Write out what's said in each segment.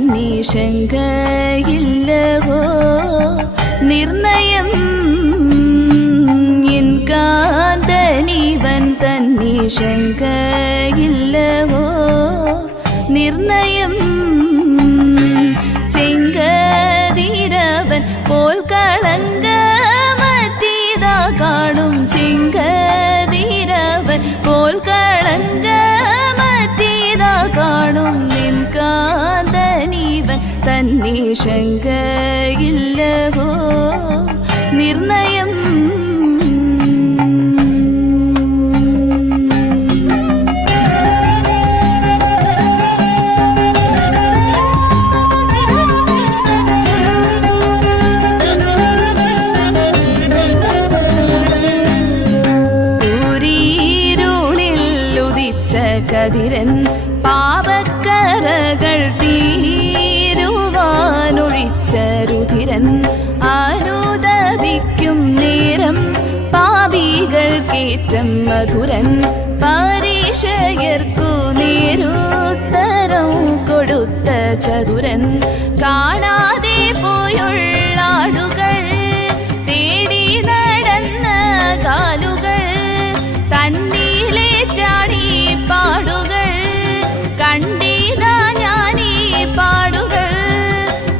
തന്നീശങ്കയില്ലവോ നിർണയം എൻ കാന്തനീവൻ തന്നീശങ്കയില്ലവോ നിർണയം ചെങ്കതിരവൻ പോൽ കളങ്കമറ്റീതാ കാണും ചെങ്കതിരവൻ പോൽ കളങ്കമറ്റീതാ കാണും നിൻ കാന്തനീവൻ തന്നീശങ്കയില്ലവോ നിർണയം കതിരൻ പാപക്കറകൾ തീരുവാനൊഴിച്ച രുധിരൻ അനുദപിക്കും നേരം പാപികൾക്കേറ്റം മധുരൻ പരീക്ഷയർക്കു നേരുത്തരം കൊടുത്ത ചതുരൻ കാണാതെ പോയുള്ളാടുകൾ തേടി നടന്ന കാലുകൾ തന്നിലെ ചാടി പാടുകൾ കണ്ടീതാ ഞാനീ പാടുകൾ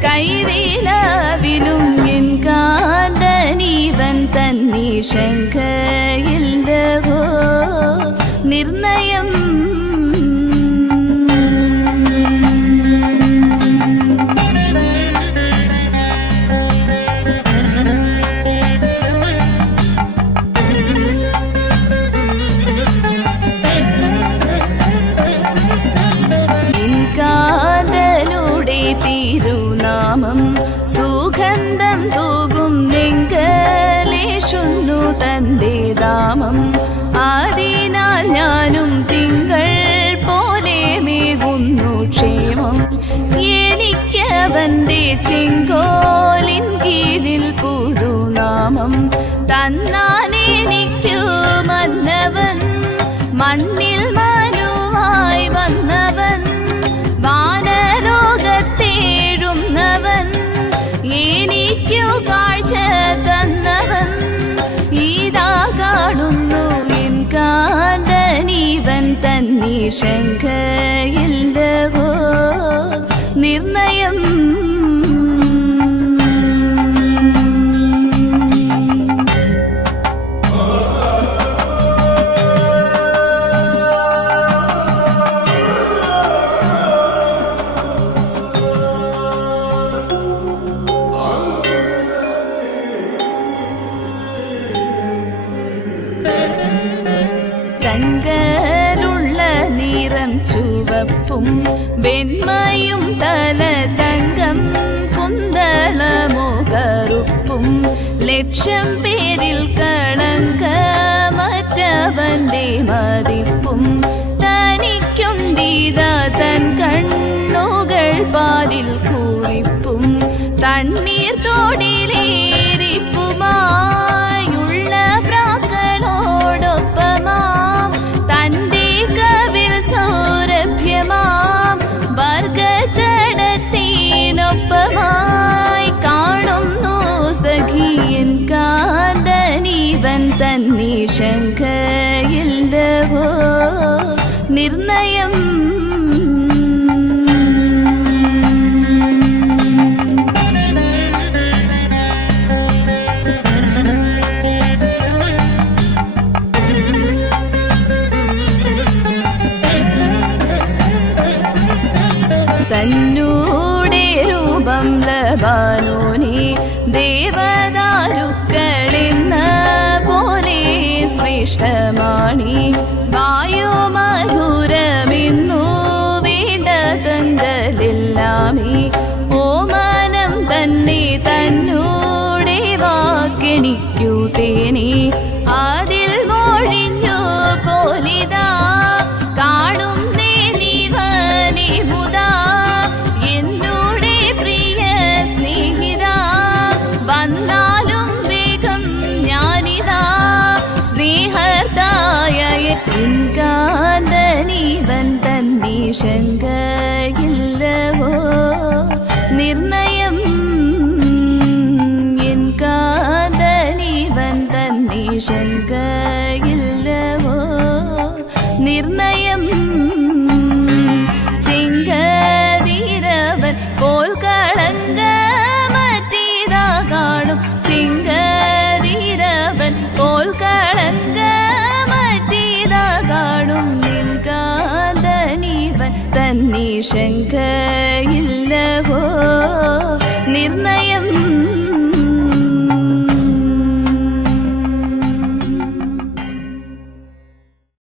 കൈവേലവിലും എൻ കാന്തനീവൻ തന്നീശങ്കയില്ലവോ നിർണയം തിരുനാമം സുഗന്ധം തൂകും നെങ്കലേശുന്നു തന്റെ ദാമം അതിനാൽ ഞാനും തിങ്കൾ പോലെ മേവുന്നു ക്ഷേമം എനിക്കവന്റെ ചെങ്കോലിൻ കീഴിൽ പുതുനാമം തന്നാനെനിക്കു മന്നവൻ മണ്ണിൽ മനുവായി വന്നവൻ വാനലോകത്തേഴുന്നവൻ എനിക്കു കാഴ്ച തന്നവൻ ഇതാ കാണുന്നു എൻ കാന്തനീവൻ തന്നീശങ്കയില്ലവോ നിർണയം തങ്കരുള്ള നിറം ചുവപ്പും വെണ്മയും തല തങ്കം കുന്തളമോ കറുപ്പും ലക്ഷം പേരിൽ കളങ്കമറ്റവന്റെ മതിപ്പും തനിക്കുണ്ടീതാ തൻ കണ്ണുകൾ പാലിൽ കുളിപ്പും തണ്ണീർ തോടിലേരിപ്പുമായുള്ള പ്രാക്കളോടൊപ്പമാം തന്റെ കവിൾ സൗരഭ്യമാം വർഗത്തടത്തിനൊപ്പമായി കാണുന്നു സഖിയൻ കാന്തനീവൻ തന്നീശങ്കയില്ലവോ നിർണയം തന്നൂടെ രൂപം ലബാനോനി ദേവദാരുക്കളെന്ന പോലെ ശ്രേഷ്ഠമാണി വായുമധുരമെന്നു വേണ്ട തങ്കലെല്ലാമേ ഓമനം തന്നെ തന്നൂടെ വാക്കെണിക്കു തേനേ അതിൽ മൊഴിഞ്ഞു പോലിതാ കാണും നേനിവനെ മുതാ എന്നോടെ പ്രിയ സ്നേഹിത വന്നാലും വേഗം ഞാനിതാ സ്നേഹത്തായ എൻ കാന്തനീവൻ തന്നീശങ്കയില്ലവോ ശങ്കയില്ലവോ നിർണയം ചിങ്കതിരവൻ പോൽ കളങ്കമറ്റിതാ കാണും ചിങ്കതിരവൻ പോൽ കളങ്കമറ്റിതാ കാണും നിൻകാന്തനീവൻ തന്നീ ശങ്കയില്ലവോ നിർണയം